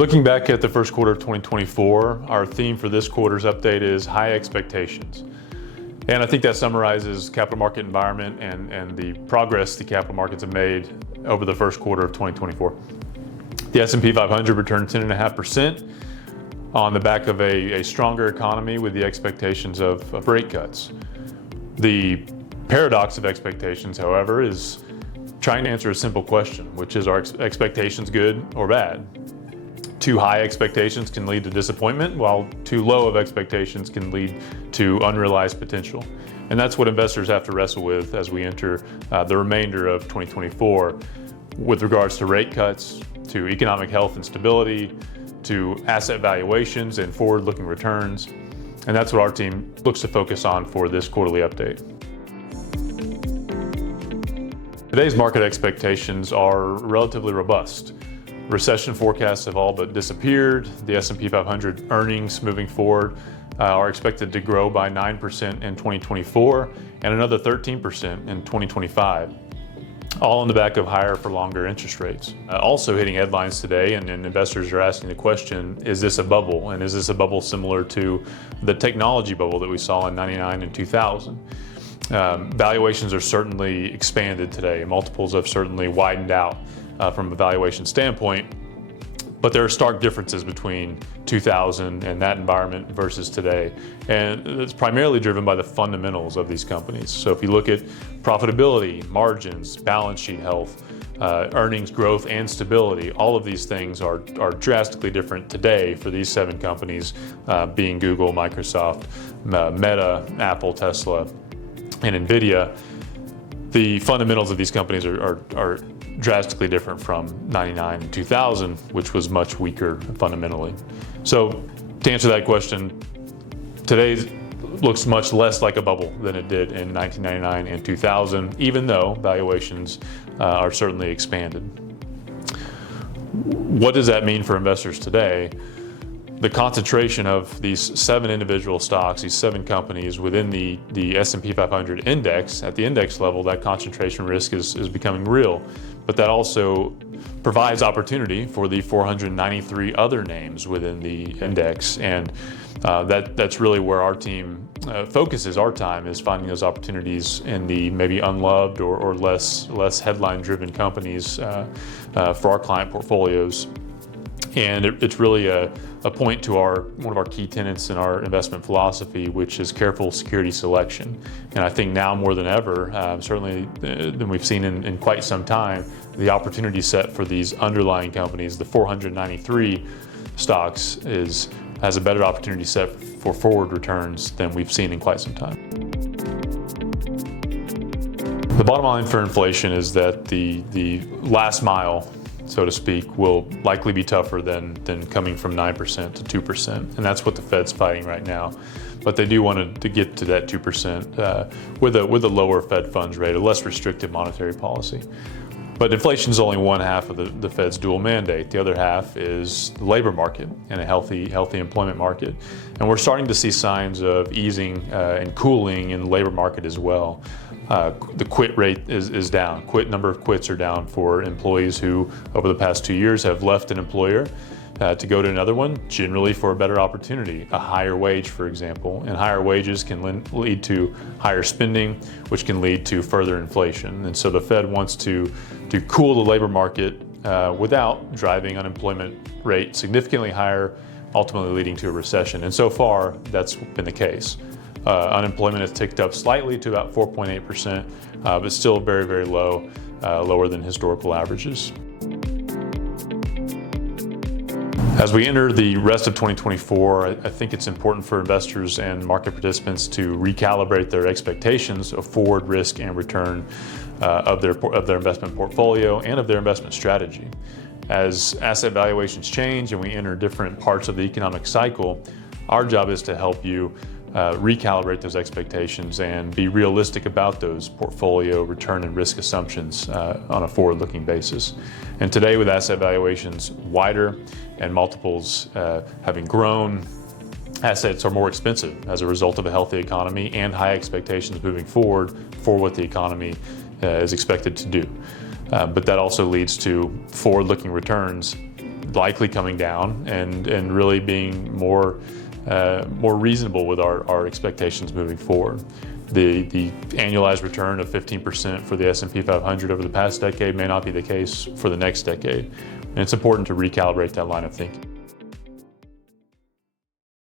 Looking back at the first quarter of 2024, our theme for this quarter's update is high expectations. And I think that summarizes capital market environment and the progress the capital markets have made over the first quarter of 2024. The S&P 500 returned 10.5% on the back of a stronger economy with the expectations of rate cuts. The paradox of expectations, however, is trying to answer a simple question, which is, are expectations good or bad? Too high expectations can lead to disappointment, while too low of expectations can lead to unrealized potential. And that's what investors have to wrestle with as we enter the remainder of 2024 with regards to rate cuts, to economic health and stability, to asset valuations and forward-looking returns. And that's what our team looks to focus on for this quarterly update. Today's market expectations are relatively robust. Recession forecasts have all but disappeared. The S&P 500 earnings moving forward are expected to grow by 9% in 2024 and another 13% in 2025, all on the back of higher for longer interest rates. Also hitting headlines today, and investors are asking the question, is this a bubble? And is this a bubble similar to the technology bubble that we saw in '99 and 2000? Valuations are certainly expanded today. Multiples have certainly widened out from a valuation standpoint, but there are stark differences between 2000 and that environment versus today. And it's primarily driven by the fundamentals of these companies. So if you look at profitability, margins, balance sheet health, earnings growth and stability, all of these things are drastically different today for these 7 companies, being Google, Microsoft, Meta, Apple, Tesla, and NVIDIA. The fundamentals of these companies are drastically different from '99 and 2000, which was much weaker fundamentally. So to answer that question, today looks much less like a bubble than it did in 1999 and 2000, even though valuations are certainly expanded. What does that mean for investors today? The concentration of these 7 individual stocks, these 7 companies within the S&P 500 index, at the index level, that concentration risk is becoming real. But that also provides opportunity for the 493 other names within the index. And that's really where our team focuses our time, is finding those opportunities in the maybe unloved or less headline-driven companies for our client portfolios. And it's really a point to one of our key tenets in our investment philosophy, which is careful security selection. And I think now more than ever, certainly than we've seen in quite some time, the opportunity set for these underlying companies, the 493 stocks, has a better opportunity set for forward returns than we've seen in quite some time. The bottom line for inflation is that the last mile, so to speak, will likely be tougher than coming from 9% to 2%. And that's what the Fed's fighting right now. But they do want to get to that 2% with a lower Fed funds rate, a less restrictive monetary policy. But inflation is only one half of the Fed's dual mandate. The other half is the labor market and a healthy employment market. And we're starting to see signs of easing and cooling in the labor market as well. The quit rate is down. Number of quits are down for employees who, over the past 2 years, have left an employer to go to another one, generally for a better opportunity, a higher wage, for example. And higher wages can lead to higher spending, which can lead to further inflation. And so the Fed wants to cool the labor market without driving unemployment rate significantly higher, ultimately leading to a recession. And so far, that's been the case. Unemployment has ticked up slightly to about 4.8%, but still very, very low, lower than historical averages. As we enter the rest of 2024, I think it's important for investors and market participants to recalibrate their expectations of forward risk and return of their investment portfolio and of their investment strategy. As asset valuations change and we enter different parts of the economic cycle, our job is to help you recalibrate those expectations and be realistic about those portfolio return and risk assumptions on a forward-looking basis. And today, with asset valuations wider and multiples having grown, assets are more expensive as a result of a healthy economy and high expectations moving forward for what the economy is expected to do. But that also leads to forward-looking returns likely coming down and really being more reasonable with our expectations moving forward. The annualized return of 15% for the S&P 500 over the past decade may not be the case for the next decade. And it's important to recalibrate that line of thinking.